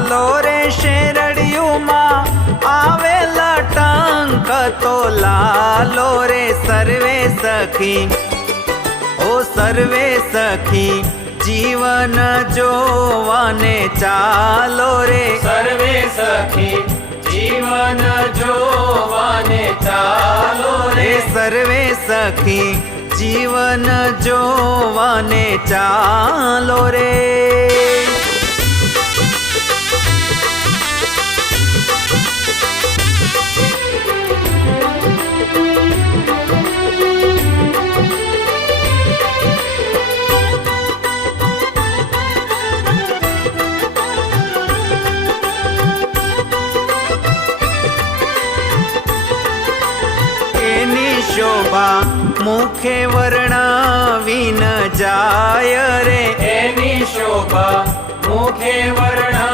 ચાલો રે શેરડિયુંમાં આવેલા ટંક તો લાલો રે સર્વે સખી, ઓ સર્વે સખી જીવન જોવાને ચાલો રે, સર્વે સખી જીવન જોવાને ચાલો રે, સર્વે સખી જીવન જોવાને ચાલો રે। शोभा मुखे वर्णावी न जाय रे, एनी शोभा मुखे वर्णा